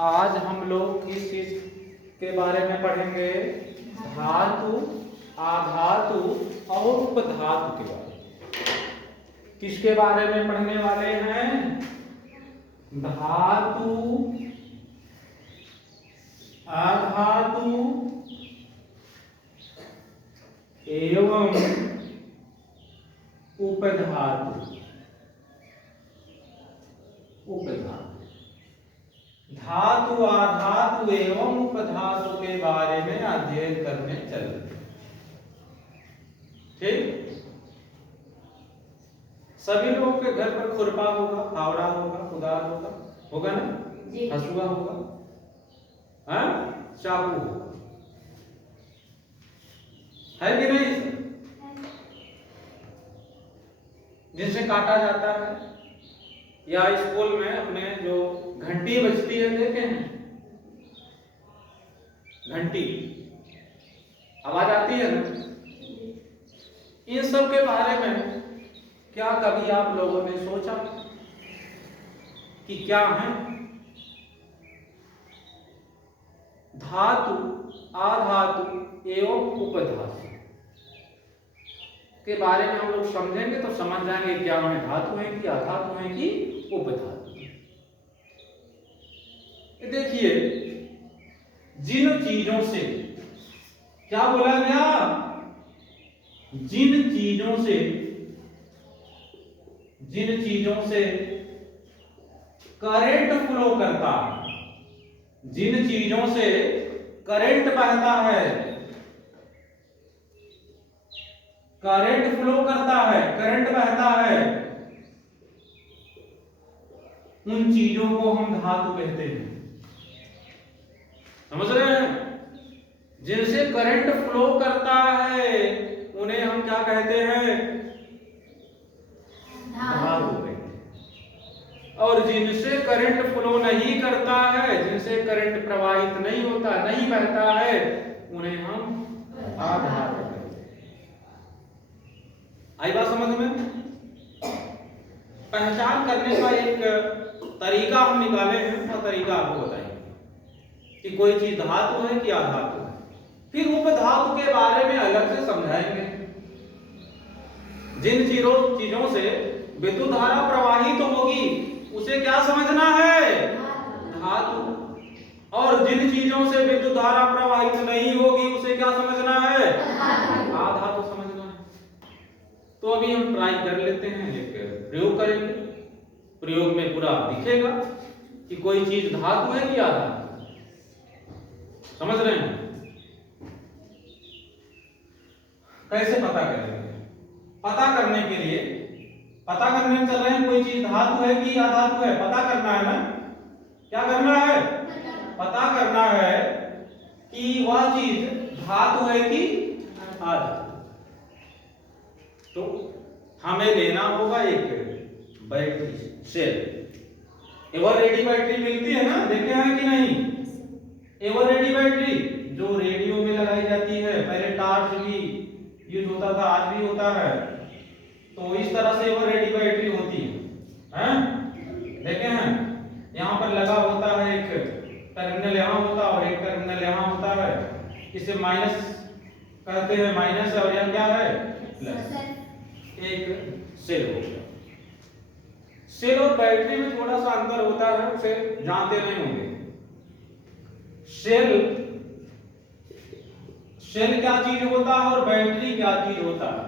आज हम लोग किस चीज के बारे में पढ़ेंगे? धातु, आधातु और उपधातु के बारे में। किसके बारे में पढ़ने वाले हैं? धातु, आधातु एवं उपधातु। उपधातु, धातु, आधातु एवं उपधातु के बारे में अध्ययन करने चले। ठीक? सभी लोगों के घर पर खुरपा होगा, फावड़ा होगा, कुदाल होगा ना, हसुआ होगा, हाँ, चाकू होगा, है कि नहीं? जिनसे काटा जाता है, या स्कूल में अपने जो घंटी बजती है देखे हैं? घंटी आवाज आती है ना? इन सब के बारे में क्या कभी आप लोगों ने सोचा कि क्या है? धातु, आधातु एवं उपधातु के बारे में हम लोग समझेंगे तो समझ जाएंगे क्या है, धातु है कि आधातु है कि उपधातु। देखिए, जिन चीजों से, क्या बोला गया? जिन चीजों से करंट फ्लो करता है, जिन चीजों से करंट बहता है, करंट फ्लो करता है, करंट बहता है, उन चीजों को हम धातु कहते हैं। समझ रहे हैं? जिनसे करंट फ्लो करता है उन्हें हम क्या कहते हैं? धातु कहते हैं। और जिनसे करंट फ्लो नहीं करता है, जिनसे करंट प्रवाहित नहीं होता, नहीं बहता है, उन्हें हम आधातु कहते हैं। आई बात समझ में? पहचान करने का एक तरीका हम निकाले हैं, और तरीका आपको बताएंगे कि कोई चीज धातु है कि आधातु है। फिर उपधातु के बारे में अलग से समझाएंगे। जिन चीजों से विद्युत धारा प्रवाहित होगी उसे क्या समझना है? धातु। और जिन चीजों से विद्युत धारा प्रवाहित नहीं होगी उसे क्या समझना है? आधातु समझना है। तो अभी हम ट्राई कर लेते हैं, एक प्रयोग करेंगे। प्रयोग में पूरा दिखेगा कि कोई चीज धातु है कि आधातु। समझ रहे हैं? कैसे पता करेंगे? पता करने के लिए, पता करने में चल रहे हैं, कोई चीज धातु है कि आधातु है, पता करना है ना? क्या करना है? पता करना है कि वह चीज धातु है कि आधातु। तो हमें लेना होगा एक battery cell. Eveready battery मिलती है ना, देखे हैं कि नहीं? एवर रेडी बैटरी जो रेडियो में लगाई जाती है, पहले टॉर्च भी यूज होता था, आज भी होता है। तो इस तरह से एवर रेडी बैटरी होती है, देखे हैं? यहाँ पर लगा होता है, एक टर्मिनल यहाँ होता है और एक टर्मिनल यहाँ होता है। इसे माइनस कहते हैं, माइनस, और यह क्या है? प्लस। एक सेल हो गया। सेल और बैटरी में थोड़ा सा अंतर होता है, उसे जानते नहीं होंगे। सेल क्या चीज होता है और बैटरी क्या चीज होता है?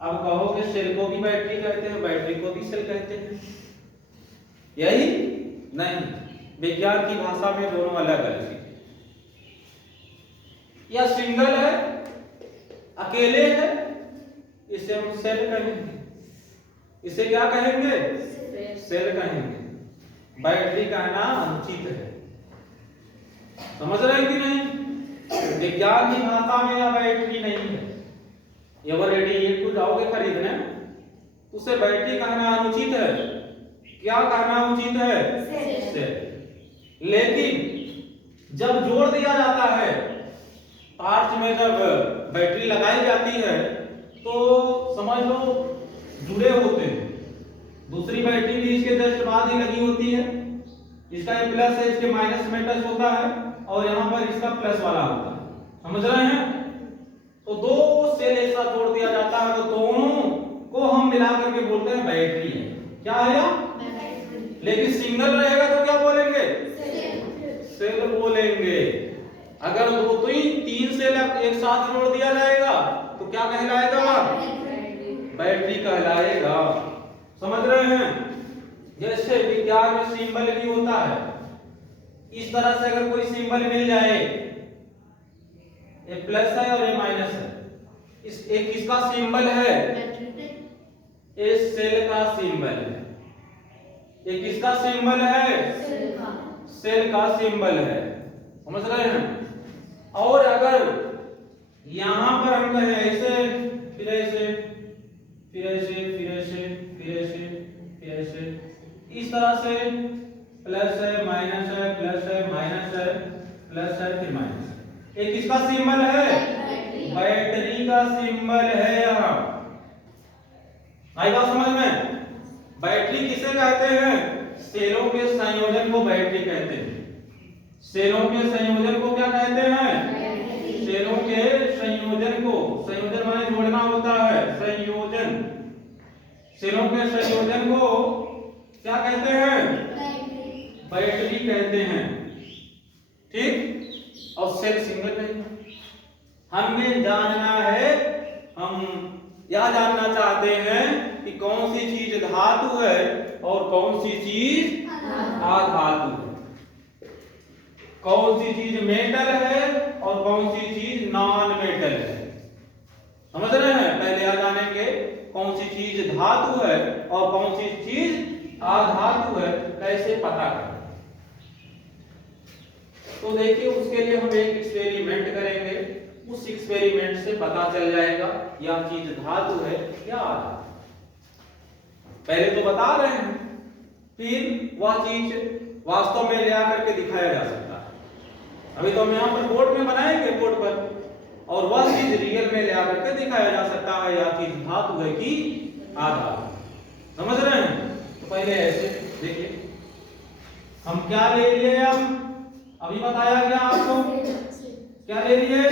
अब कहोगे सेल को भी बैटरी कहते हैं, बैटरी को भी सेल कहते हैं, यही नहीं, विज्ञान की भाषा में दोनों अलग अलग चीज। या सिंगल है, अकेले है, इसे हम सेल कहेंगे। इसे क्या कहेंगे? सेल कहेंगे। बैटरी कहना अनुचित है। समझ रहे हैं कि नहीं? विज्ञान की भाषा में यह बैटरी नहीं है। एवर रेडी एक को जाओगे खरीदने, उसे बैटरी कहना अनुचित है। क्या कहना उचित है? सेल। लेकिन जब जोड़ दिया जाता है, टॉर्च में जब बैटरी लगाई जाती है तो समझ लो जुड़े होते हैं। दूसरी बैटरी भी इसके जस्ट बाद ही लगी होती है, इसका ये प्लस है, इसके माइनस में टच होता है और यहाँ पर इसका प्लस वाला होता है, समझ रहे हैं। तो दो सेल एक साथ जोड़ दिया जाता है तो दोनों को हम मिला करके बोलते हैं बैटरी है। क्या है या लेकिन सिंगल रहेगा तो क्या बोलेंगे, सेल बोलेंगे। अगर दो तीन सेल एक साथ जोड़ दिया जाएगा तो क्या कहलाएगा, बैटरी कहलाएगा, समझ रहे हैं। जैसे विज्ञान में सिंबल भी होता है, इस तरह से अगर कोई सिंबल मिल जाए, ये प्लस है और ये माइनस है, इस एक किसका सिंबल है, ये सेल का सिंबल है। ये किसका सिंबल है, सेल का सिंबल है, समझ रहे हैं। और अगर यहां पर हम कहें ऐसे, फिर ऐसे, फिर ऐसे, फिर ऐसे, फिर ऐसे, फिर ऐसे, इस तरह से प्लस है, माइनस है, प्लस है, माइनस है, प्लस है, फिर माइनस है, ये किसका सिंबल है, बैटरी का सिंबल है। यहाँ आई बात समझ में। बैटरी किसे कहते हैं, सेलों के संयोजन को बैटरी कहते हैं। सेलों के संयोजन को क्या कहते हैं, सेलों के संयोजन को, संयोजन माने जोड़ना होता है, संयोजन, सेलों के संयोजन को क्या कहते हैं, बैटरी कहते हैं, ठीक। और सेल सिंगल नहीं। हमें जानना है, हम यह जानना चाहते हैं कि कौन सी चीज धातु है और कौन सी चीज अधातु है, कौन सी चीज मेटल है और कौन सी चीज नॉन मेटल है, समझ रहे हैं। पहले यह जानेंगे कौन सी चीज धातु है और कौन सी चीज अधातु है, कैसे पता करें। तो देखिए उसके लिए हम एक एक्सपेरिमेंट करेंगे, उस एक्सपेरिमेंट से पता चल जाएगा यह चीज धातु है या अधातु। पहले तो बता रहे हैं, फिर वह चीज वास्तव में ले आकर के दिखाया जा सकता है। अभी तो हम यहाँ पर बोर्ड में बनाएंगे, बोर्ड पर, और वह चीज रियल में ले आकर के दिखाया जा सकता है यह चीज धातु है कि अधातु, समझ रहे हैं। तो पहले ऐसे देखिए, हम क्या ले लिए, हम अभी बताया गया आपको, क्या ले लिए,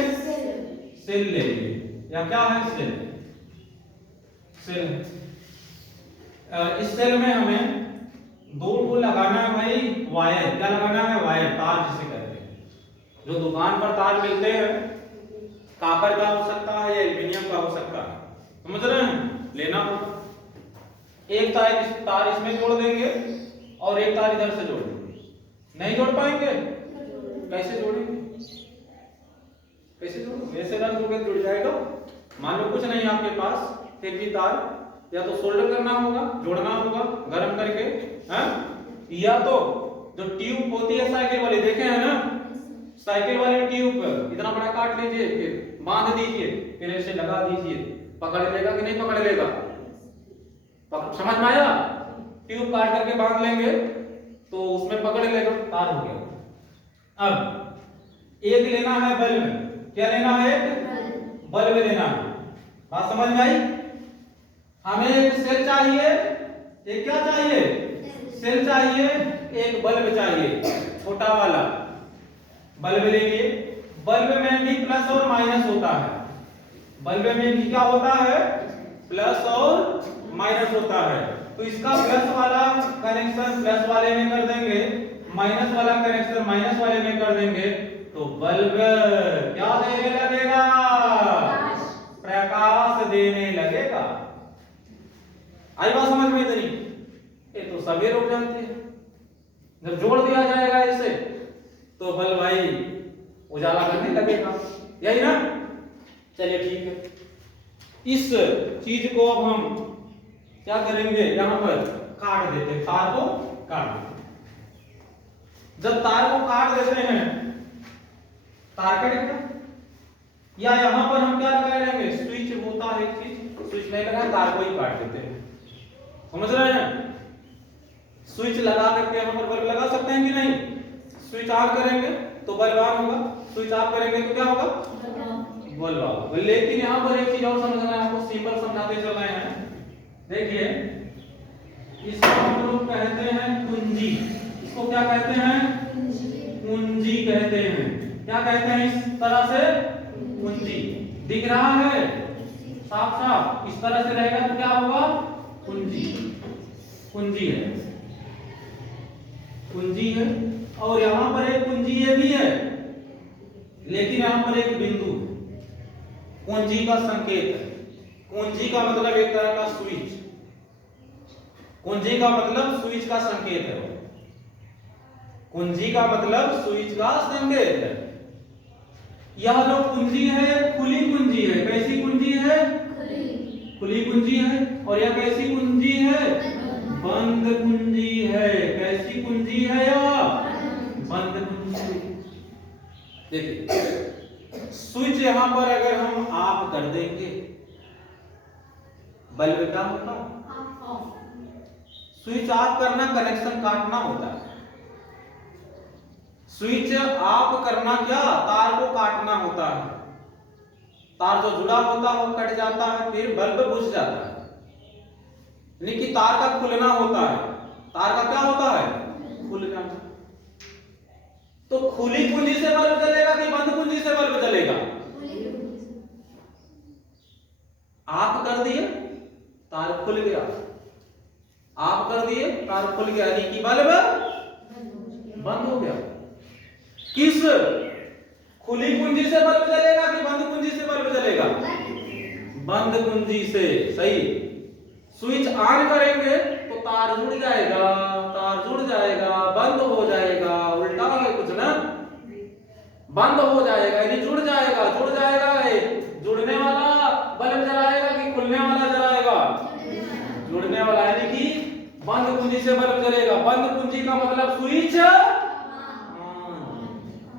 सेल ले लिए, या क्या है सेल, सेल। इस सेल में हमें दो को लगाना है भाई, वायर, क्या लगाना है, वायर, तार जिसे कहते हैं। जो दुकान पर तार मिलते हैं, कॉपर का हो सकता है या एल्युमिनियम का हो सकता है, समझ रहे हैं, लेना होगा। एक तार इसमें जोड़ देंगे और एक तार इधर से जोड़ देंगे। नहीं जोड़ पाएंगे, कैसे जोड़ेंगे, कैसे जोड़ेंगे, ऐसे रख दोगे जुड़ जाएगा। मान लो कुछ नहीं आपके पास, फिर भी तार या तो सोल्डर करना होगा, जोड़ना होगा गर्म करके, हैं, या तो जो ट्यूब होती है साइकिल वाली, देखे हैं ना, साइकिल वाली ट्यूब इतना बड़ा काट लीजिए, फिर बांध दीजिए, फिर ऐसे लगा दीजिए, पकड़ लेगा कि नहीं पकड़ लेगा, समझ में आया। ट्यूब काट करके बांध लेंगे तो उसमें पकड़ लेगा, तार हो गया। अब एक लेना है बल्ब, क्या लेना है, बल्ब लेना है, बात समझ में आई। हमें एक सेल चाहिए, एक क्या चाहिए, सेल चाहिए, एक बल्ब चाहिए, छोटा वाला बल्ब ले लिए। बल्ब में भी प्लस और माइनस होता है, बल्ब में भी क्या होता है, प्लस और माइनस होता है। तो इसका प्लस वाला कनेक्शन प्लस वाले में कर देंगे, माइनस वाला कनेक्शन माइनस वाले में कर देंगे, तो बल्ब क्या देने लगेगा, प्रकाश देने लगेगा। आई बात समझ में इतनी, ये तो सभी लोग जानते हैं। जब जोड़ दिया जाएगा ऐसे तो बल्ब भाई उजाला करने लगेगा, यही ना। चलिए ठीक है, इस चीज को अब हम क्या करेंगे, यहां पर काट देते हैं, तार को काट देते हैं। जब तार को काट देते हैं, तार कटेगा, या यहां पर हम क्या लगा लेंगे, स्विच होता है एक चीज, स्विच नहीं लगा, तार को ही काट देते हैं, समझ रहे हैं। स्विच लगा करके यहां पर बल्ब लगा सकते हैं कि नहीं, स्विच ऑन करेंगे तो बल्ब ऑन होगा, स्विच ऑफ करेंगे तो क्या होगा, बल्ब ऑफ होगा। लेकिन यहां पर एक चीज और समझना है आपको, सिंबल समझाते चल रहे हैं। देखिए इसको हम लोग कहते हैं कुंजी, इसको क्या कहते कहते हैं इस तरह से? कुंजी। दिख रहा है साफ साफ? इस तरह से रहेगा तो क्या होगा? कुंजी। कुंजी है, कुंजी है। और यहां पर एक कुंजी ये भी है, लेकिन यहां पर एक बिंदु है। कुंजी का संकेत है। कुंजी का मतलब एक तरह का स्विच। कुंजी का मतलब स्विच का संकेत है। कुंजी का मतलब स्विच का संकेत है। यह जो कुंजी है खुली कुंजी है। कैसी कुंजी है? खुली कुंजी है। और यह कैसी कुंजी है? बंद कुंजी है। कैसी कुंजी है यह? बंद कुंजी। देखिए स्विच यहां पर अगर हम ऑफ कर देंगे, बल्ब क्या होता है? स्विच ऑफ करना कनेक्शन काटना होता है। स्विच ऑफ करना क्या? तार को काटना होता है। तार जो जुड़ा होता है वो कट जाता है, फिर बल्ब बुझ जाता है। यानी कि तार का खुलना होता है। तार का क्या होता है? खुल जाना। तो खुली कुंजी से बल्ब जलेगा कि बंद कुंजी से बल्ब जलेगा? आप कर दिए तार खुल गया। आप कर दिए तार खुल गया, यानी कि बल्ब बंद हो गया। किस खुली कुंजी से बल्ब जलेगा कि बंद कुंजी से बल्ब जलेगा? बंद कुंजी से। सही। स्विच ऑन करेंगे तो तार जुड़ जाएगा, तार जुड़ जाएगा, बंद हो जाएगा। उल्टा है कुछ ना? बंद हो जाएगा यानी जुड़ जाएगा। जुड़ जाएगा जुड़ने वाला बल्ब जलाएगा कि खुलने वाला जलाएगा? जुड़ने वाला, यानी कि बंद कुंजी से बल्ब जलेगा। बंद कुंजी का मतलब स्विच,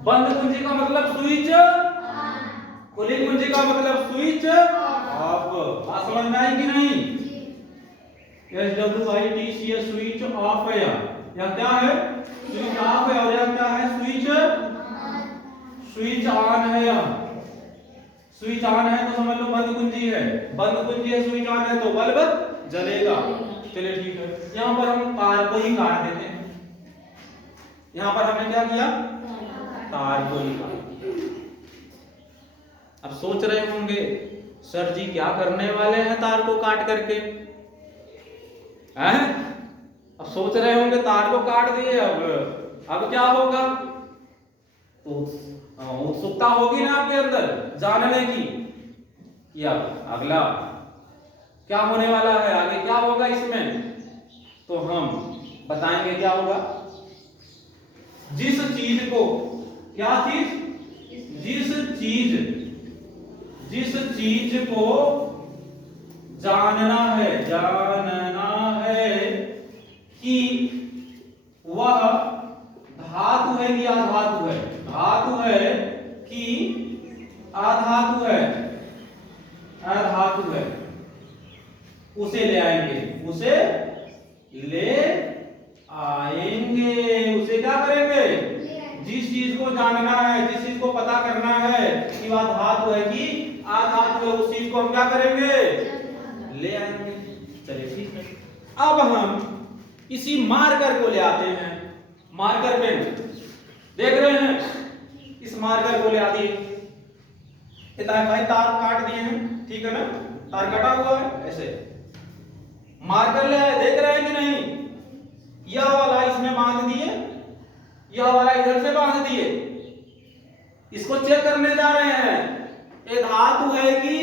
बंद कुंजी का मतलब स्विच, खुली कुंजी का मतलब स्विच ऑफ। बात समझ में आई कि नहीं? SWITCH स्विच ऑफ है। या क्या है? स्विच ऑफ है। और यह क्या है? स्विच, स्विच ऑन है। स्विच ऑन है तो समझ लो बंद कुंजी है। बंद कुंजी है, स्विच ऑन है तो बल्ब जलेगा। चलिए ठीक है। यहां पर हम तार को ही काट देते हैं। यहां पर हमने क्या किया? तार को ही काट दिया। अब सोच रहे होंगे सर जी क्या करने वाले हैं तार को काट करके? हैं? अब सोच रहे होंगे तार को काट दिए, अब क्या होगा? तो उत्सुकता होगी ना आपके अंदर जानने की कि अब अगला क्या होने वाला है, आगे क्या होगा इसमें। तो हम बताएंगे क्या होगा। जिस चीज को, क्या चीज? जिस चीज को जानना है कि वह धातु है कि अधातु है, धातु है कि अधातु है, अधातु है, उसे ले आएंगे। उसे ले आएंगे। उसे क्या करेंगे? जिस चीज को जानना है, जिस चीज को पता करना है कि वह धातु है कि अधातु है, उस चीज को हम क्या करेंगे? ले आएंगे। चलिए ठीक है। अब हम किसी मार्कर को ले आते हैं। मार्कर पेन देख रहे हैं? इस मार्कर को ले आ दिए। भाई तार काट दिए हैं, ठीक है ना? तार कटा हुआ है ऐसे। मार्कर ले आए, देख रहे हैं कि नहीं? यह वाला इसमें बांध दिए, यह वाला इधर से बांध दिए। इसको चेक करने जा रहे हैं ये धातु है कि,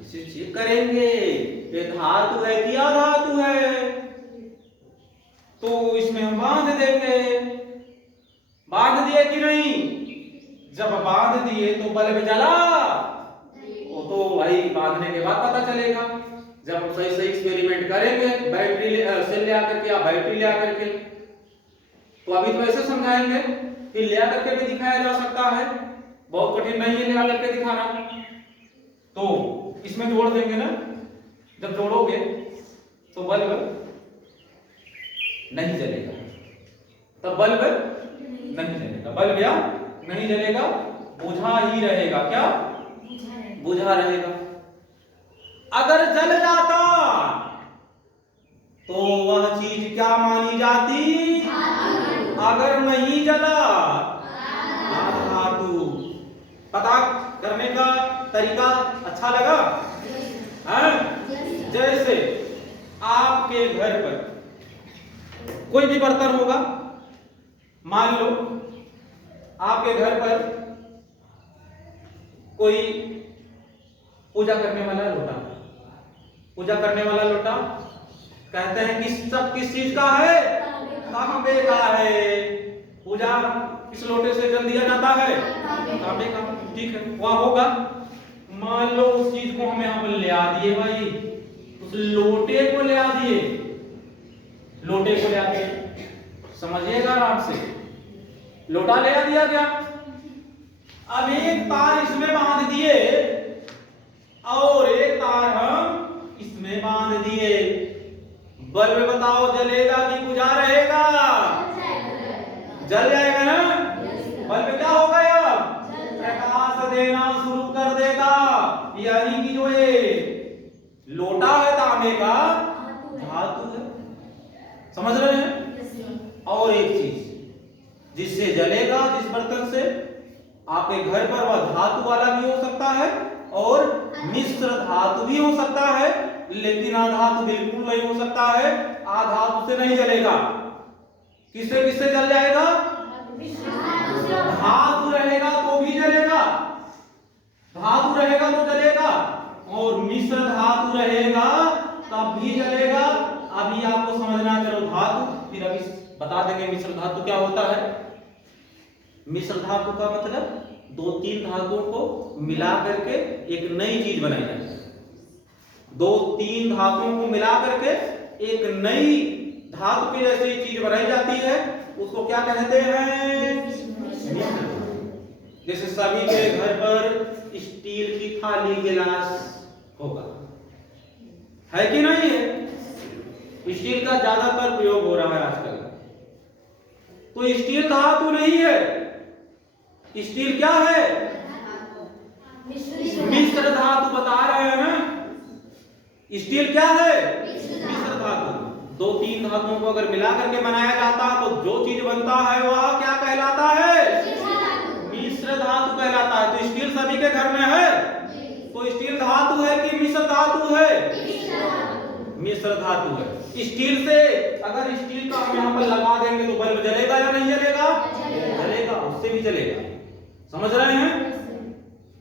इसे चेक करेंगे ये धातु है कि अधातु है। तो इसमें हम बांध देंगे। बांध दिए कि नहीं? जब बांध दिए तो बल्ब जला? वो तो भाई बांधने के बाद पता चलेगा, जब हम सही सही एक्सपेरिमेंट करेंगे। बैटरी सेल ले आकर के या बैटरी ले आकर के, तो अभी तो ऐसे समझाएंगे, फिर ले आकर के भी दिखाया जा सकता है। बहुत कठिन नहीं है ले आकर के दिखाना। तो इसमें जोड़ देंगे ना, जब जोड़ोगे तो बल्ब नहीं जलेगा। तब बल्ब नहीं जलेगा। बल्ब या नहीं जलेगा, बुझा ही रहेगा। क्या? बुझा रहेगा। अगर जल जाता तो वह चीज क्या मानी जाती? अगर नहीं जला पता करने का तरीका अच्छा लगा? हाँ? जैसे आपके घर पर कोई भी बर्तन होगा, मान लो आपके घर पर कोई पूजा करने वाला लोटा, पूजा करने वाला लोटा कहते हैं किस चीज का है? तांबे का है। पूजा किस लोटे से जल दिया जाता है? तांबे का। ठीक है, वहां होगा। मान लो उस चीज को हम यहां पर ले आ दिए भाई, उस लोटे को ले आ दिए, लोटे को ले आके समझिएगा आराम से, लोटा ले आ दिया गया। अब एक तार इसमें बांध दिए और एक तार हम इसमें बांध दिए। बल्ब बताओ जलेगा कि बुझा रहेगा? जल जाएगा ना। बल्ब क्या हो गया? प्रकाश देना शुरू कर देगा। यानी कि जो ये लोटा है तांबे का, धातु है। समझ रहे हैं? और एक चीज जिससे जलेगा, जिस बर्तन से, आपके घर पर वह धातु वाला भी हो सकता है और मिश्र धातु भी हो सकता है, लेकिन आधातु बिल्कुल नहीं हो सकता है। आधातु से नहीं जलेगा। किससे किससे जल जाएगा? धातु रहेगा तो भी जलेगा, धातु रहेगा तो जलेगा, और मिश्र धातु रहेगा तब भी जलेगा। अभी आपको समझना, चलो धातु, फिर अभी बता देंगे मिश्र धातु क्या होता है। मिश्र धातु का मतलब दो तीन धातुओं को मिला करके एक नई चीज बनाई जाती है। दो तीन धातुओं को मिला करके एक नई धातु की जैसी चीज बनाई जाती है, उसको क्या कहते हैं? जैसे सभी के घर पर स्टील की थाली गिलास होगा, है कि नहीं है? स्टील का ज्यादातर प्रयोग हो रहा है आजकल। तो स्टील धातु नहीं है। स्टील क्या है? मिश्र धातु बता रहे हैं ना। स्टील क्या है? मिश्र धातु। दो तीन धातुओं को अगर मिला करके बनाया जाता है तो जो चीज बनता है वह क्या कहलाता है? मिश्र धातु कहलाता है। तो स्टील सभी के घर में है, तो स्टील धातु है कि मिश्र धातु है? मिश्र धातु है। स्टील से अगर स्टील का हम यहाँ पर लगा देंगे तो बल्ब जलेगा या नहीं जलेगा? जलेगा, उससे भी जलेगा। समझ रहे हैं?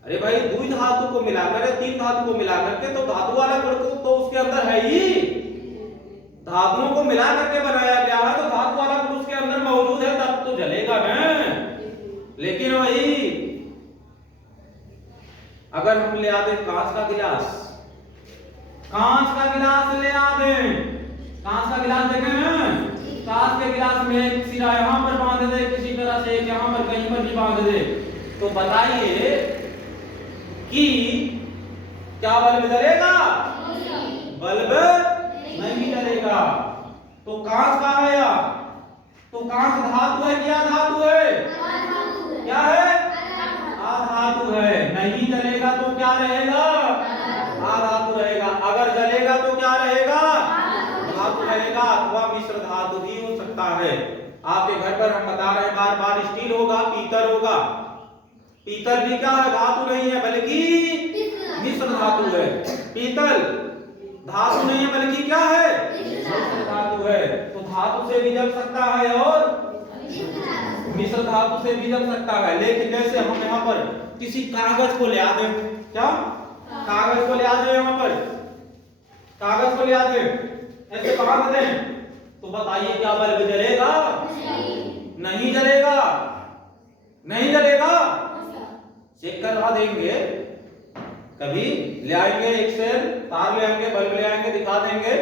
अरे भाई, दुई धातु को मिलाकर, तीन धातु को मिलाकर के तो धातु वाला गुण तो उसके अंदर है ही। धातुओं को मिला करके बनाया गया है तो धातु वाला गुण उसके अंदर मौजूद है, तब तो जलेगा ना। लेकिन वही अगर हम ले आते कांच का गिलास, कांच का गिलास ले आते, कांच का गिलास देखें ना, कांच के गिलास में एक सिरा यहां पर बांध दे, किसी तरह से एक यहां पर कहीं पर भी बांध दे, तो बताइए कि क्या बल्ब जलेगा? बल्ब नहीं जलेगा। तो कांच का है या? तो कांच धातु है क्या धातु है? क्या है? अधातु है। नहीं जलेगा तो क्या रहेगा? अधातु रहेगा। अगर जलेगा तो क्या रहेगा? धातु रहेगा, अथवा मिश्र धातु भी हो सकता है। आपके घर पर हम बता रहे हैं बार बार, स्टील होगा, पीतल होगा। पीतल भी क्या है? धातु नहीं है बल्कि मिश्र धातु है। पीतल धातु नहीं है बल्कि क्या है? मिश्र धातु है। तो धातु से भी जल सकता है और मिश्र धातु से भी जल सकता है। लेकिन जैसे हम यहाँ पर किसी कागज को ले आते, क्या कागज को ले आते, यहाँ पर कागज को ले आते, ऐसे बांध दें, तो बताइए क्या बल्ब जलेगा? नहीं जलेगा। नहीं जलेगा। चेक करवा देंगे, कभी ले आएंगे, एक से तार ले आएंगे, बल्ब ले आएंगे, दिखा देंगे,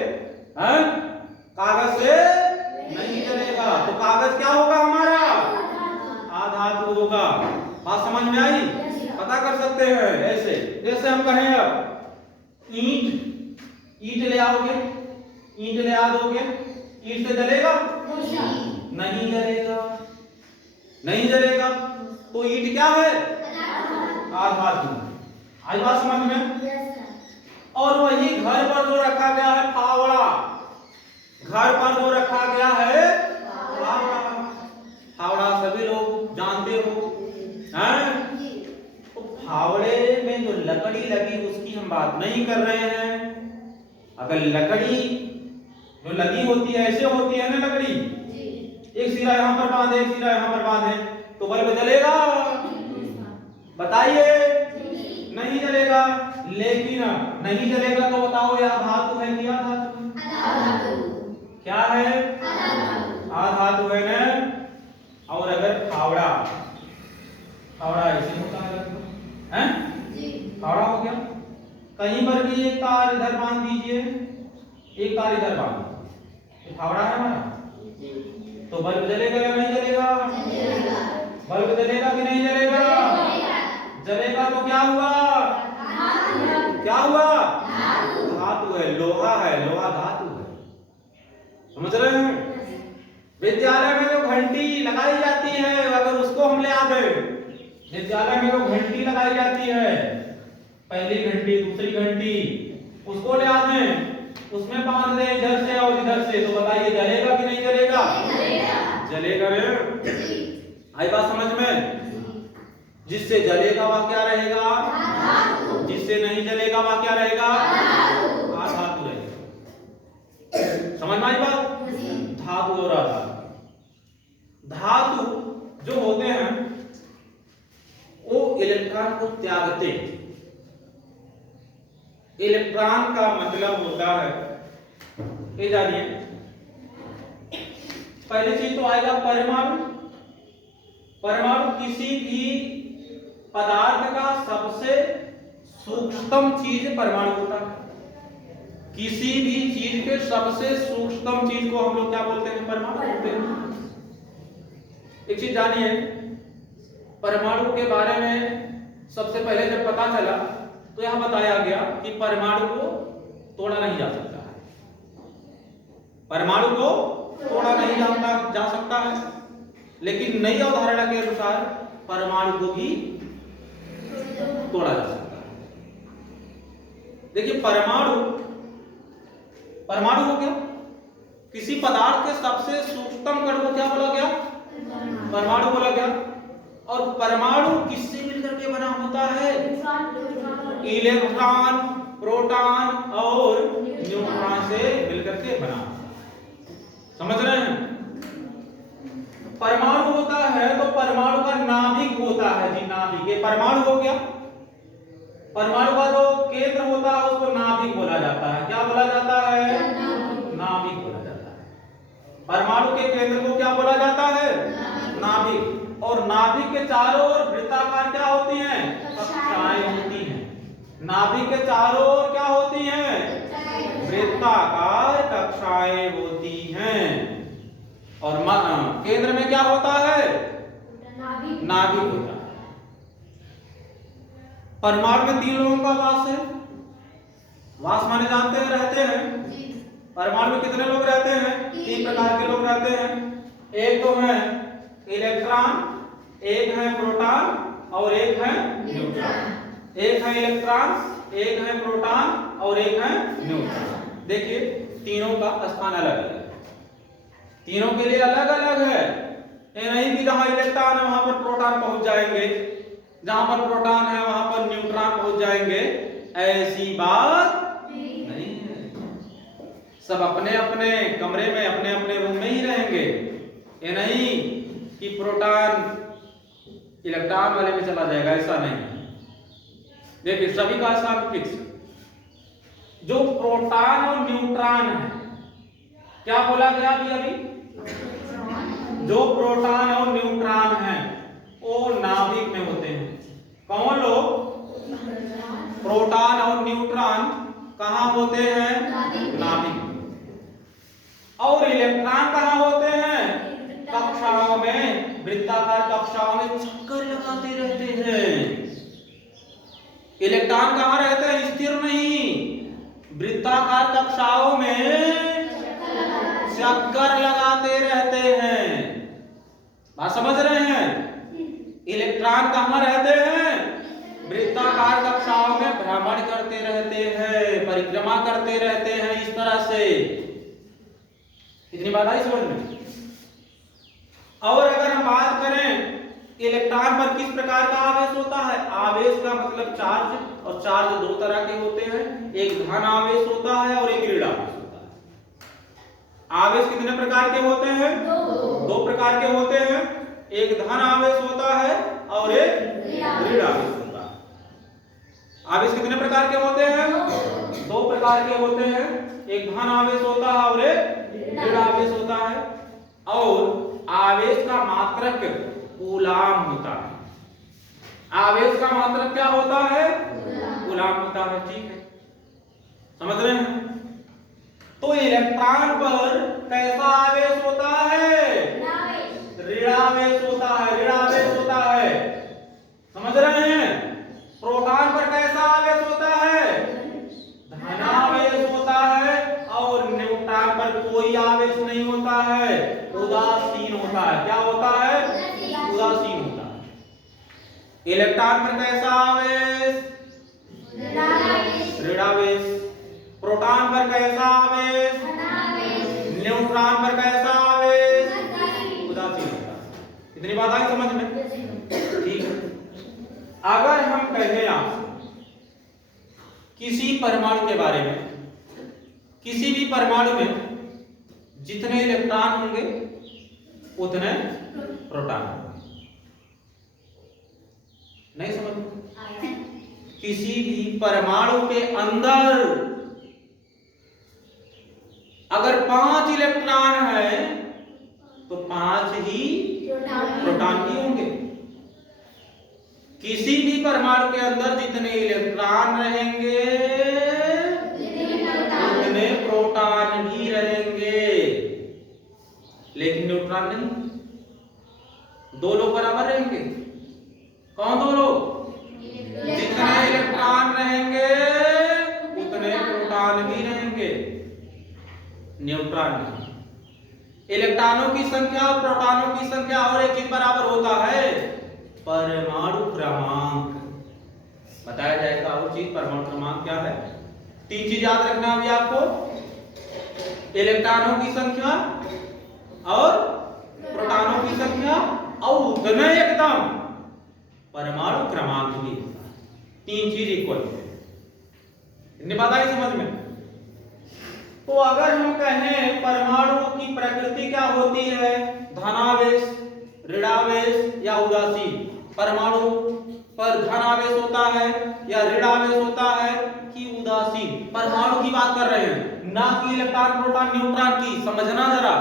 हैं? कागज से नहीं जलेगा। तो कागज क्या होगा हमारा? अधातु होगा। बात समझ में आई? पता कर सकते हैं ऐसे। जैसे हम कहें अब ईंट, ईंट ले आओगे, ईंट ले आ दोगे, ईंट से जलेगा? नहीं जलेगा। नहीं जलेगा। तो ईंट क्या है? अधातु। आज बात समझ में? और वही घर पर जो रखा गया है फावड़ा, घर पर जो रखा गया है फावड़ा, फावड़ा सभी लोग जानते हो, हैं? तो बात नहीं कर रहे हैं। अगर लकड़ी जो लगी होती है ऐसे होती है ना लकड़ी, एक सिरा यहाँ पर बांधे एक सिरा यहाँ पर बांधे तो बल्ब जलेगा? बताइए, नहीं जलेगा। लेकिन नहीं जलेगा तो बताओ यह धातु है क्या धातु? क्या है? अधातु है ना। और अगर फावड़ा, फावड़ा ऐसे होता है हैं? फावड़ा हो गया। कहीं पर भी एक तार इधर बांध दीजिए, एक तार इधर बांध दीजिए, फावड़ा है हमारा, तो बल्ब जलेगा या नहीं जलेगा? बल्ब जलेगा कि नहीं जलेगा? जलेगा तो क्या हुआ? क्या हुआ? धातु है, लोहा है, लोहा धातु है। समझ रहे हैं? विद्यालय में जो घंटी लगाई जाती है अगर उसको हम ले आते, विद्यालय में जो घंटी लगाई जाती है, पहली घंटी दूसरी घंटी, उसको ले आते हैं, उसमें बांध दे इधर से और इधर से, तो बताइए जलेगा कि नहीं जलेगा? जलेगा रे। आई बात समझ में? जिससे जलेगा वह क्या रहेगा? जिससे नहीं जलेगा वह क्या रहेगा? अधातु रहेगा। समझ में आई बात? धातु और अधातु। धातु जो होते हैं वो इलेक्ट्रॉन को त्यागते हैं। इलेक्ट्रॉन का मतलब होता है, ये जानिए, पहली चीज तो आएगा परमाणु। परमाणु किसी भी पदार्थ का सबसे सूक्ष्मतम चीज परमाणु होता है। किसी भी चीज के सबसे सूक्ष्मतम चीज को हम लोग क्या बोलते हैं? परमाणु बोलते हैं। एक चीज जानिए, परमाणु के बारे में सबसे पहले जब पता चला तो यह बताया गया कि परमाणु को तोड़ा नहीं जा सकता है। परमाणु को तोड़ा नहीं जा सकता है, लेकिन नई अवधारणा के अनुसार परमाणु को भी तोड़ा जा सकता है। देखिए, परमाणु परमाणु हो गया, किसी पदार्थ के सबसे सूक्ष्मतम कण को क्या बोला गया? परमाणु बोला गया। और परमाणु किससे मिलकर के बना होता है? इलेक्ट्रॉन, प्रोटॉन और न्यूट्रॉन से मिलकर के बना। समझ रहे हैं? परमाणु होता है तो परमाणु का नाभिक होता है जी, नाभिक। ये परमाणु हो गया। परमाणु का जो केंद्र होता है उसको नाभिक बोला जाता है। क्या बोला जाता है? नाभिक बोला जाता है। परमाणु के केंद्र को क्या बोला जाता है? नाभिक। और नाभिक के चारों ओर वृत्ताकार क्या होती हैं? कक्षाएं होती हैं। नाभिक के चारों ओर क्या होती हैं? वृत्ताकार कक्षाएं होती हैं। और केंद्र में क्या होता है? नाभिक होता है। परमाणु में 3 लोगों का वास है। वास माने जानते हैं, रहते हैं। परमाणु में कितने लोग रहते हैं? 3 प्रकार के लोग रहते हैं। एक तो है इलेक्ट्रॉन, एक है प्रोटॉन और एक है न्यूट्रॉन। एक है इलेक्ट्रॉन, एक है प्रोटॉन और एक है न्यूट्रॉन। देखिए, तीनों का स्थान अलग अलग है, तीनों के लिए अलग अलग है। ये नहीं कि जहां इलेक्ट्रॉन है वहां पर प्रोटॉन पहुंच जाएंगे, जहां पर प्रोटॉन है वहां पर न्यूट्रॉन पहुंच जाएंगे, ऐसी बात नहीं है। सब अपने अपने कमरे में, अपने अपने रूम में ही रहेंगे। ये नहीं कि प्रोटॉन इलेक्ट्रॉन वाले में चला जाएगा, ऐसा नहीं। देखिए, सभी का स्थान फिक्स है। जो प्रोटॉन और न्यूट्रॉन है, क्या बोला गया अभी? जो प्रोटॉन और न्यूट्रॉन है वो नाभिक में होते हैं। कौन लोग? प्रोटॉन और न्यूट्रॉन कहां होते हैं? नाभिक। और इलेक्ट्रॉन कहां होते हैं? कक्षाओं में, वृत्ताकार कक्षाओं में चक्कर लगाते रहते हैं। इलेक्ट्रॉन कहां रहते हैं? स्थिर नहीं, वृत्ताकार कक्षाओं में चक्कर लगाते रहते हैं। बात समझ रहे हैं? इलेक्ट्रॉन कहां रहते हैं? वृत्ताकार कक्षाओं में भ्रमण करते रहते हैं, परिक्रमा करते रहते हैं, इस तरह से। इतनी बात आई समझ में? और अगर हम बात करें इलेक्ट्रॉन पर किस प्रकार का आवेश होता है? आवेश का मतलब चार्ज और चार्ज दो तरह के होते हैं, एक धन आवेश होता है और एक ऋण आवेश होता है। आवेश कितने प्रकार के होते हैं? दो प्रकार के होते हैं, एक धन आवेश होता है और एक ऋण आवेश होता है। आवेश कितने प्रकार के होते हैं? दो प्रकार के होते हैं, एक धन आवेश होता है और एक ऋण आवेश होता है। और आवेश का मात्रक कूलाम होता है। आवेश का मात्रक क्या होता है? कूलाम होता है। ठीक है, समझ रहे हैं? तो इलेक्ट्रॉन पर कैसा आवेश होता है? ऋणावेश होता है। ऋणावेश होता है, समझ रहे हैं? प्रोटॉन पर कैसा आवेश होता है? धनावेश होता है। और न्यूट्रॉन पर कोई आवेश नहीं होता है, उदासीन होता है। क्या होता है? उदासीन होता है। इलेक्ट्रॉन पर कैसा आवेश? ऋणावेश। प्रोटॉन पर कैसा आवेश? न्यूट्रॉन पर कैसा आवेश? उदासीन होता है। इतनी बात आई समझ में? ठीक है। अगर हम कहें आपसे किसी परमाणु के बारे में, किसी भी परमाणु में जितने इलेक्ट्रॉन होंगे उतने प्रोटॉन होंगे। नहीं समझ में? किसी भी परमाणु के अंदर अगर 5 इलेक्ट्रॉन है तो 5 ही प्रोटॉन भी होंगे। किसी भी परमाणु के अंदर जितने इलेक्ट्रॉन रहेंगे उतने प्रोटॉन भी रहेंगे, लेकिन न्यूट्रॉन नहीं। दो लोग बराबर रहेंगे। कौन दो लोग? जितने इलेक्ट्रॉन रहेंगे उतने प्रोटॉन भी रहेंगे, न्यूट्रॉन नहीं। इलेक्ट्रॉनों की संख्या और प्रोटॉनों की संख्या और एक चीज बराबर होता है, परमाणु क्रमांक। बताया जाएगा और चीज परमाणु क्रमांक क्या है। 3 चीज याद रखना अभी आपको, इलेक्ट्रॉनों की संख्या और प्रोटॉनों की संख्या और उतने एकदम परमाणु क्रमांक भी। 3 चीज इक्वल है। इतनी बात आई समझ में? तो अगर हम कहें परमाणु की प्रकृति क्या होती है, धनावेश, ऋणावेश या उदासीन। परमाणु पर धनावेश होता है या ऋणावेश होता है कि उदासीन। परमाणु की बात कर रहे हैं, ना कि इलेक्ट्रॉन, प्रोटॉन, न्यूट्रॉन की। समझना जरा।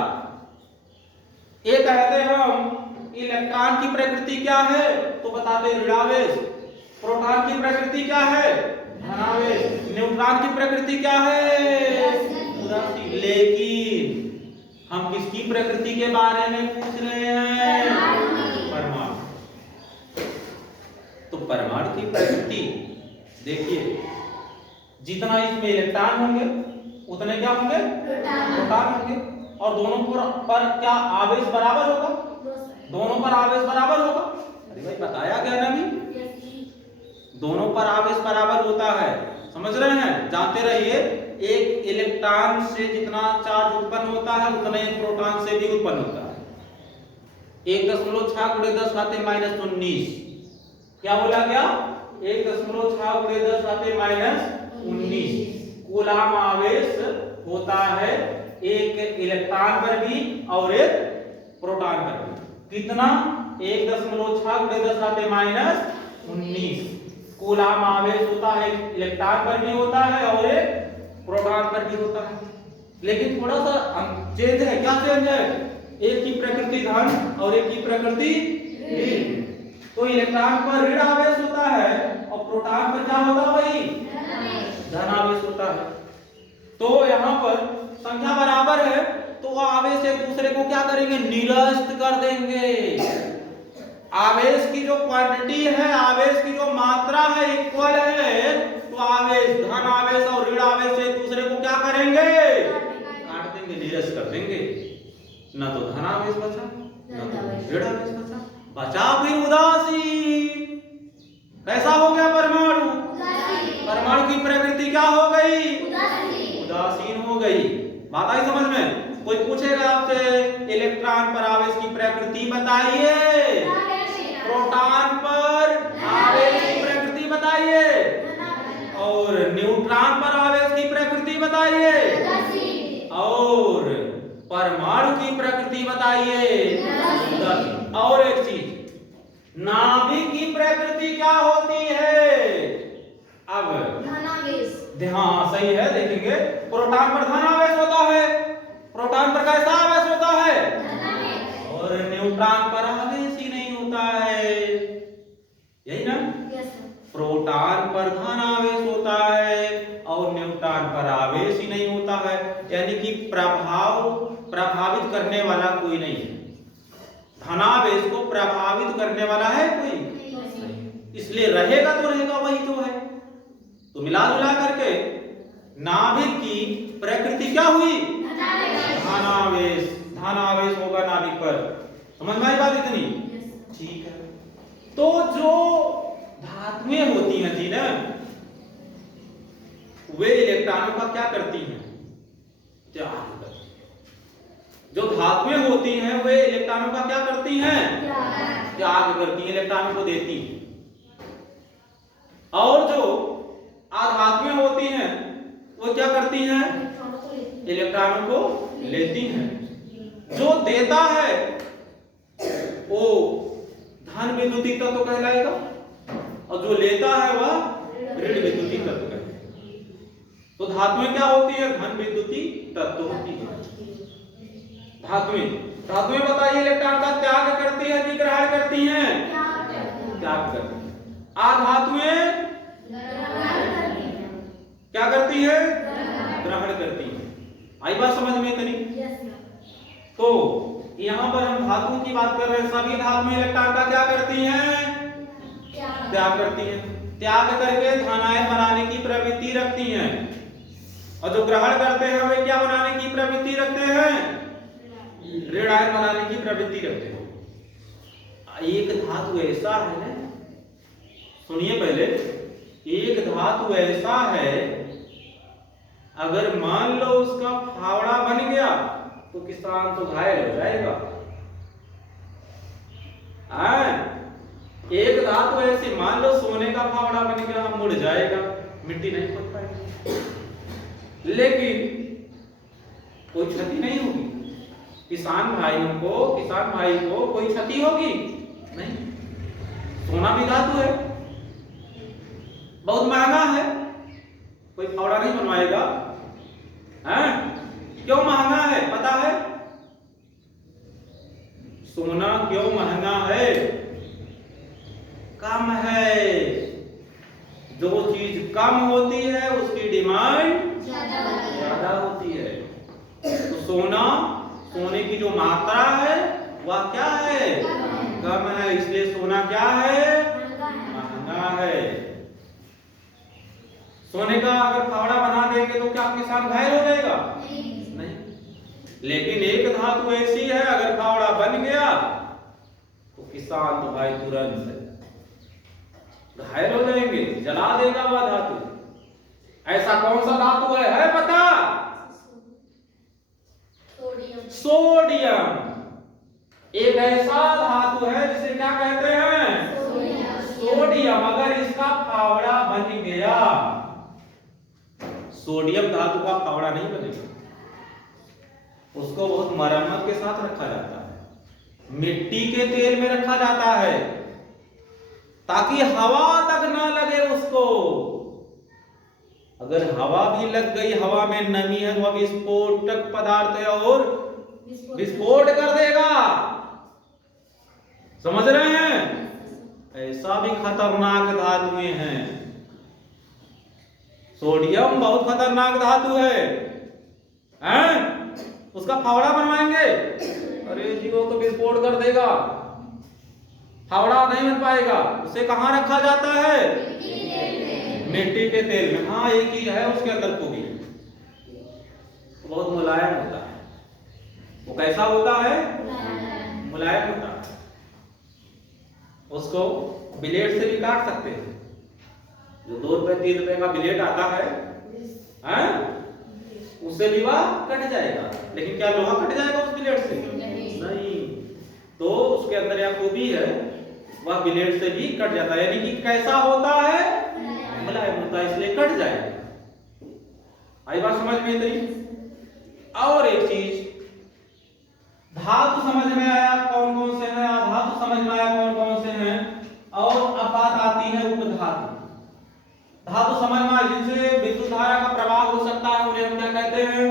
ये कहते हम इलेक्ट्रॉन की प्रकृति क्या है तो बताते ऋणावेश, प्रोटॉन की प्रकृति क्या है, धनावेश, न्यूट्रॉन की प्रकृति क्या है, उदासीन। लेकिन हम किसकी प्रकृति के बारे में पूछ रहे हैं? परमाणु। तो परमाणु की प्रकृति देखिए, जितना इसमें इलेक्ट्रॉन होंगे उतने क्या होंगे, प्रोटॉन होंगे। और दोनों पर क्या आवेश बराबर होगा? दोनों पर आवेश बराबर होगा। अरे भाई बताया गया ना भी, दोनों पर आवेश बराबर होता है। समझ रहे हैं? जानते रहिए, एक इलेक्ट्रॉन से जितना चार्ज उत्पन्न होता है उतना एक प्रोटॉन से भी उत्पन्न होता है। 1.6 × 10⁻⁻19। क्या बोला गया? 1.6 × 10⁻⁻19 कूलाम आवेश होता है एक इलेक्ट्रॉन पर भी और एक प्रोटॉन पर भी। कितना? 1.6 × 10⁻⁻19 कूलाम आवेश होता है, इलेक्ट्रॉन पर भी होता है और एक प्रोटॉन पर भी होता है। लेकिन थोड़ा सा चेंज है। क्या चेंज है? एक की प्रकृति धन और एक की प्रकृति ऋण। तो इलेक्ट्रॉन पर ऋण आवेश होता है और प्रोटॉन पर क्या होता है? वही धन आवेश होता है। तो यहाँ पर संख्या बराबर है तो आवेश एक दूसरे को क्या करेंगे? निरस्त कर देंगे। आवेश की जो क्वांटिटी है, आवेश की जो मात्रा है इक्वल है, तो आवेश, धन आवेश और ऋण आवेश एक दूसरे को क्या करेंगे? काट देंगे, निरस्त कर देंगे। ना तो धन आवेश बचा, ना तो ऋण आवेश बचा, बचा फिर उदासीन। कैसा हो गया परमाणु? परमाणु की प्रकृति क्या हो गई? उदासीन हो गई। बात आई समझ में? कोई पूछेगा आपसे इलेक्ट्रॉन पर आवेश की प्रकृति बताइए, प्रोटॉन पर आवेश की प्रकृति बताइए, और न्यूट्रॉन पर आवेश की प्रकृति बताइए। और परमाणु की प्रकृति बताइए। और एक चीज, नाभिक की प्रकृति क्या होती है? अब ध्यान सही है, देखेंगे। प्रोटॉन पर धनावेश होता है, प्रोटॉन पर कैसा आवेश होता है? और न्यूट्रॉन पर आवेश ही नहीं होता है, यही ना? प्रोटॉन पर धनावेश होता है और न्यूट्रॉन पर आवेश ही नहीं होता है, यानी कि प्रभावित करने वाला कोई नहीं है। धनावेश को प्रभावित करने वाला है कोई नहीं, इसलिए रहेगा तो रहेगा वही तो है। तो मिला जुला करके नाभिक की प्रकृति क्या हुई? धनावेश। धनावेश होगा नाभिक पर। समझ में आई बात इतनी? ठीक है। तो जो धातुएं होती हैं जी ना, वे इलेक्ट्रॉनों का क्या करती हैं? त्याग करती हैं। जो धातुएं होती हैं वे इलेक्ट्रॉनों का क्या करती हैं? त्याग करती हैं, इलेक्ट्रॉनों को देती हैं। और जो अधातुएं होती हैं वो क्या करती हैं? इलेक्ट्रॉनों को लेती हैं। जो देता है वो धन विद्युतीय तत्व कहलाएगा और जो लेता है वह ऋण विद्युतीय तत्व कहलाएगा। तो धातुएं क्या होती है? धन विद्युतीय तत्व होती है धातुएं बताइए, इलेक्ट्रॉन का त्याग करती है कि ग्रहण करती हैं? त्याग करती है। अधातुएं क्या करती है? ग्रहण करती है। आई बात समझ में इतनी? तो यहाँ पर हम धातुओं की बात कर रहे हैं। सभी धातुएं इलेक्ट्रॉन का क्या करती हैं? त्याग करती हैं। त्याग करके धनायन बनाने की प्रवृत्ति रखती हैं। और जो ग्रहण करते हैं वे क्या बनाने की प्रवृत्ति रखते हैं? ऋणायन बनाने की प्रवृत्ति रखते हैं। एक धातु ऐसा है ना, सुनिए पहले, एक धातु ऐसा है अगर मान लो उसका फावड़ा बन गया तो किसान तो घायल हो जाएगा। एक धातु ऐसी, मान लो सोने का फावड़ा बन गया, मुड़ जाएगा, मिट्टी नहीं खोद पाएगी, लेकिन कोई क्षति नहीं होगी। किसान भाई को कोई क्षति होगी नहीं। सोना भी धातु है, बहुत महंगा है, कोई फावड़ा नहीं बनवाएगा। क्यों महंगा है पता है? सोना क्यों महंगा है? कम है। जो चीज कम होती है उसकी डिमांड ज्यादा होती है। तो सोने की जो मात्रा है वह क्या है? कम है, इसलिए सोना क्या है? महंगा है। सोने का अगर फावड़ा बना देंगे तो क्या किसान घायल हो जाएगा? नहीं। लेकिन एक धातु ऐसी है अगर फावड़ा बन गया तो किसान तो भाई तुरंत घायल हो जाएंगे, जला देगा वह धातु। ऐसा कौन सा धातु है पता? सोडियम। एक ऐसा धातु है जिसे क्या कहते हैं? सोडियम। अगर इसका फावड़ा बन गया, सोडियम धातु का फावड़ा नहीं बनेगा, उसको बहुत मरम्मत के साथ रखा जाता है, मिट्टी के तेल में रखा जाता है ताकि हवा तक ना लगे उसको। अगर हवा भी लग गई, हवा में नमी है तो विस्फोटक पदार्थ है और विस्फोट कर देगा। समझ रहे हैं? ऐसा भी खतरनाक धातुएं हैं। सोडियम बहुत खतरनाक धातु है, उसका फावड़ा बनवाएंगे, अरे जी वो तो विस्फोट कर देगा, फावड़ा नहीं बन पाएगा। उसे कहाँ रखा जाता है? मिट्टी के तेल में। हाँ, एक ही है उसके अंदर को भी बहुत मुलायम होता है। वो कैसा होता है? मुलायम होता है। उसको ब्लेड से भी काट सकते हैं। जो 2 रुपए 3 रुपए का ब्लेड आता है, उससे भी वह कट जाएगा। लेकिन क्या लोहा कट जाएगा उस ब्लेड से? नहीं। तो उसके अंदर या खूबी है, वह ब्लेड से भी कट जाता है। यानी कि कैसा होता है? मुलायम होता है, इसलिए कट जाएगा। आई बात समझ में इतनी। और एक चीज, धातु समझ में आया कौन कौन से हैं, अधातु समझ में आया कौन कौन से हैं, और अब बात आती है उपधातु। धातु समझ में आया, जिनसे विद्युत धारा का प्रवाह हो सकता है उन्हें हम क्या कहते हैं,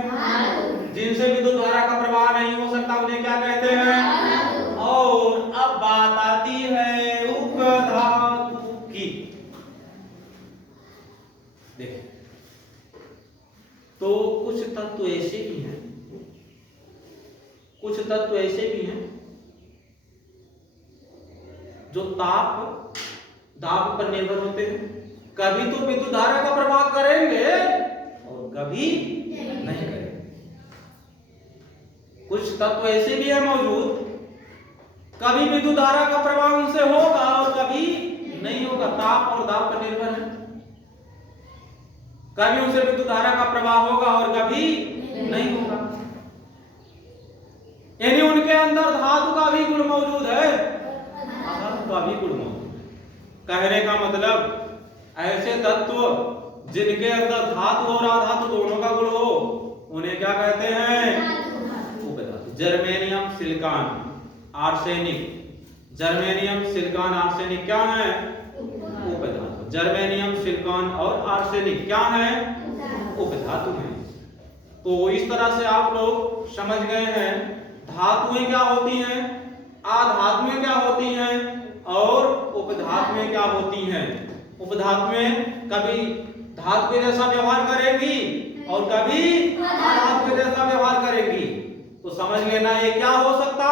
जिनसे विद्युत धारा का प्रवाह नहीं हो सकता उन्हें क्या कहते हैं। और अब बात आती है उपधातु की। देखिए, तो कुछ तत्व ऐसे भी हैं, कुछ तत्व ऐसे भी हैं जो ताप दाब पर निर्भर होते हैं। कभी तो विद्युत धारा का प्रवाह करेंगे और कभी नहीं करेंगे। कुछ तत्व ऐसे भी है मौजूद, कभी विद्युत धारा का प्रवाह उनसे होगा और कभी नहीं होगा, ताप और दाब पर निर्भर है। कभी उनसे विद्युत धारा का प्रवाह होगा और कभी नहीं होगा। यानी उनके अंदर धातु का भी गुण मौजूद है, अधातु का भी गुण मौजूद है। कहने का मतलब, ऐसे तत्व जिनके अंदर धातु और अधातु दोनों का गुण हो उन्हें क्या कहते हैं, उपधातु। Germanium, silicon, arsenic, germanium, silicon, arsenic क्या है, उपधातु। जर्मेनियम, सिलिकॉन और आर्सेनिक क्या है, उपधातु है। तो इस तरह से आप लोग समझ गए हैं धातुएं क्या होती हैं, अधातुएं क्या होती हैं और उपधातुएं क्या होती हैं। उपधातुएं कभी धातु के जैसा व्यवहार करेंगी और कभी अधातु के जैसा व्यवहार करेंगी। तो समझ लेना ये क्या हो सकता